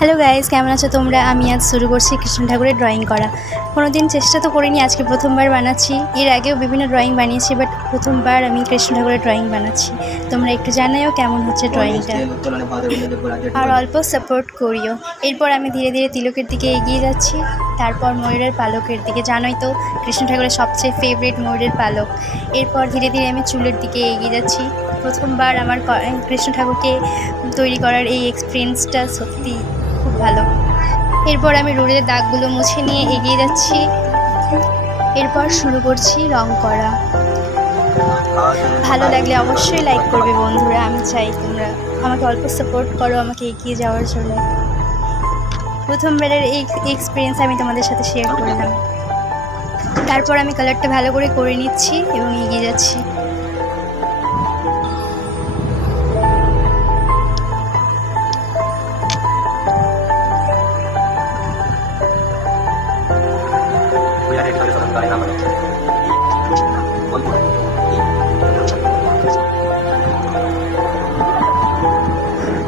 Hello guys, কেমন আছো তোমরা? আমি আজ শুরু করছি কৃষ্ণ ঠাকুরের ড্রয়িং করা। কোনো দিন চেষ্টা তো করিনি, আজকে প্রথমবার বানাচ্ছি। এর আগেও বিভিন্ন ড্রয়িং বানিয়েছি, বাট প্রথমবার আমি কৃষ্ণ ঠাকুরের ড্রয়িং বানাচ্ছি। তোমরা একটু জানাও কেমন হচ্ছে ড্রয়িংটা, আর অল্প সাপোর্ট করিও। এরপর আমি ধীরে ধীরে তিলকের দিকে এগিয়ে যাচ্ছি, তারপর ময়ূরের পালকের দিকে। জানোই তো কৃষ্ণ ঠাকুরের সবচেয়ে ফেভারিট ময়ূরের পালক। এরপর ধীরে ধীরে আমি চুলের দিকে এগিয়ে যাচ্ছি। প্রথমবার আমার কৃষ্ণ ঠাকুরকে তৈরি করার এই এক্সপিরিয়েন্সটা সত্যি খুব ভালো। এরপর আমি রোদের দাগগুলো মুছে নিয়ে এগিয়ে যাচ্ছি। এরপর শুরু করছি রং করা। ভালো লাগলে অবশ্যই লাইক করবে বন্ধুরা। আমি চাই তোমরা আমাকে অল্প সাপোর্ট করো আমাকে এগিয়ে যাওয়ার জন্য। প্রথমবারের এই এক্সপিরিয়েন্স আমি তোমাদের সাথে শেয়ার করলাম। তারপর আমি কালারটা ভালো করে নিচ্ছি এবং এগিয়ে যাচ্ছি।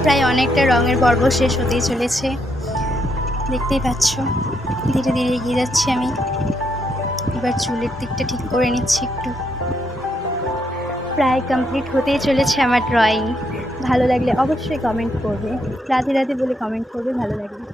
প্রায় অনেকটা রঙের পর্ব শেষ হতেই চলেছে, দেখতেই পাচ্ছ। ধীরে ধীরে এগিয়ে যাচ্ছি আমি। এবার চুলের দিকটা ঠিক করে নিচ্ছি একটু। প্রায় কমপ্লিট হতেই চলেছে আমার ড্রয়িং। ভালো লাগলে অবশ্যই কমেন্ট করবে, রাধে রাধে বলে কমেন্ট করবে ভালো লাগলে।